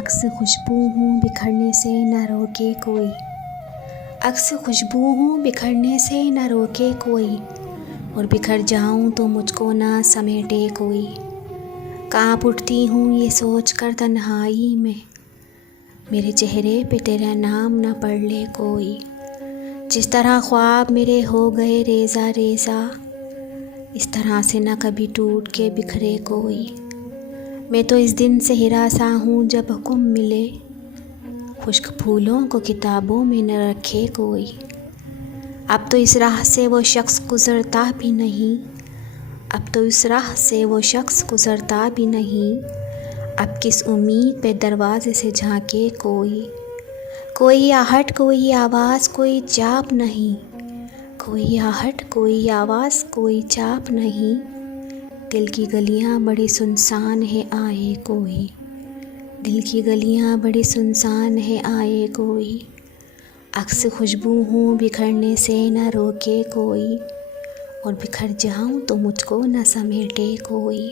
अक्स खुशबू हूँ बिखरने से न रोके कोई, अक्स खुशबू हूँ बिखरने से न रोके कोई, और बिखर जाऊँ तो मुझको ना समेटे कोई। काँप उठती हूँ ये सोच कर तन्हाई में, मेरे चेहरे पे तेरा नाम न पढ़ ले कोई। जिस तरह ख्वाब मेरे हो गए रेज़ा रेज़ा, इस तरह से न कभी टूट के बिखरे कोई। मैं तो इस दिन से हिरासा हूँ जब हुक्म मिले, खुश्क फूलों को किताबों में न रखे कोई। अब तो इस राह से वो शख्स गुज़रता भी नहीं, अब तो इस राह से वो शख्स गुज़रता भी नहीं। अब किस उम्मीद पे दरवाज़े से झांके कोई। कोई आहट कोई आवाज़ कोई चाप नहीं, कोई आहट कोई आवाज़ कोई चाप नहीं। दिल की गलियां बड़ी सुनसान है आए कोई, दिल की गलियां बड़ी सुनसान है आए कोई। अक्स खुशबू हूँ बिखरने से न रोके कोई, और बिखर जाऊँ तो मुझको न समेटे कोई।